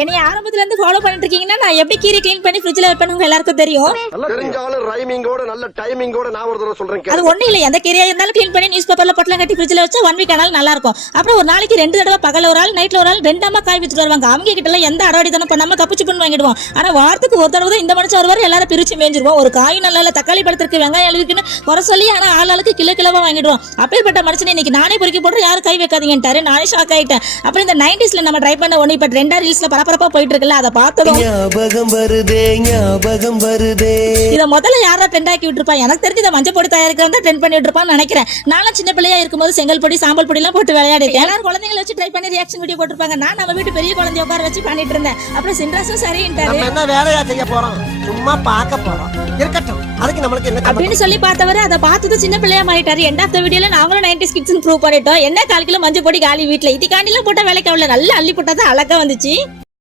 என்னைய ஆரம்பத்துல இருந்து ஃபாலோ பண்ணிட்டு இருக்கீங்கன்னா நான் எப்படி கீரை க்ளீன் பண்ணி ஃப்ரிட்ஜ்ல வைப்பேன்னு உங்க எல்லாருக்கும் தெரியும். தெரிஞ்சாலும் ரைமிங்கோட நல்ல டைமிங்கோட நான் ஒரு தடவை சொல்றேன். அது ஒண்ணு இல்ல, எந்த கீரையா இருந்தாலும் க்ளீன் பண்ணி நியூஸ் பேப்பர்ல பொட்டலம் கட்டி ஃப்ரிட்ஜ்ல வச்சா 1 வீக் ஆனாலும் நல்லா இருக்கும். அப்புறம் ஒரு நாளைக்கு 2 தடவை பகல்ல ஒரு ஆள் நைட்ல ஒரு ஆள் 2 அம்மா காய் வித்துட்டு வருவாங்க. அவங்க கிட்ட எல்லாம் எந்த அடாடிதனம் பண்ணாம கப்புச்சு பண்ணி வாங்கிடுவோம். ஆனா வாரத்துக்கு ஒரு தடவை தான் இந்த மனுஷன் வருவார், எல்லாரும் பிரிச்சு மேஞ்சிருவோம். ஒரு காய் நல்லா இல்ல, தக்காளி பழத்திற்கு வெங்காயம் அழுவிக்குன்னு குறை சொல்லி ஆனா ஆளுக்கு கிலோ கிலோவா வாங்கிடுவோம். அப்பேற்பட்ட மனுஷன் இன்னைக்கு நானே பொறுக்கி போடுற யாரும் கை வைக்காதீங்கன்ட்டாரு. நானே ஷாக் ஆயிட்டேன். அப்புறம் இந்த 90sல நம்ம ட்ரை பண்ண ஒண்ணு இப்ப ட்ரெண்டா ரீல்ஸ்ல பரபரப்பா போயிட்டு இருக்குல்ல, அதை பார்த்ததும் ஞாபகம் வருதே. இத முதல்ல யாரா ட்ரெண்ட் ஆக்கி விட்டுருப்பா? எனக்கு தெரிஞ்சு இந்த மஞ்சள் பொடி தயாரிக்கிறவங்க தான் ட்ரெண்ட் பண்ணி விட்டுருப்பான்னு நினைக்கிறேன். நானும் சின்ன பிள்ளையா இருக்கும்போது செங்கல் பொடி சாம்பல் பொடி எல்லாம் போட்டு விளையாடிருக்கேன். எல்லாரும் குழந்தைங்களை வச்சு ட்ரை பண்ணி ரியாக்ஷன் வீடியோ போட்டுருப்பாங்க. நான் நம்ம வீட்டு பெரிய குழந்தைய உட்கார வச்சு பண்ணிட்டு இருந்தேன். அப்புறம் சின்ராசும் சரின்ட்டாரு. நம்ம என்ன வேலையா செய்ய போறோம்? சும்மா பார்க்க போறோம். இருக்கட்டும், அதுக்கு நம்மளுக்கு என்ன அப்படின்னு சொல்லி பார்த்தவரு அதை பார்த்தது சின்ன பிள்ளையா மாறிட்டாரு. எண்ட் ஆஃப் த வீடியோல நாங்களும் 90s கிட்ஸ் ப்ரூவ் பண்ணிட்டோம். என்ன 4 கிலோ மஞ்சள் பொடி காலி வீட்டுல இதுக்காண்டிலாம் போட்ட வேலைக்கு அவ்வளவு நல்லா அள்ளி போட்டா தான் அழகா வந்துச்சு.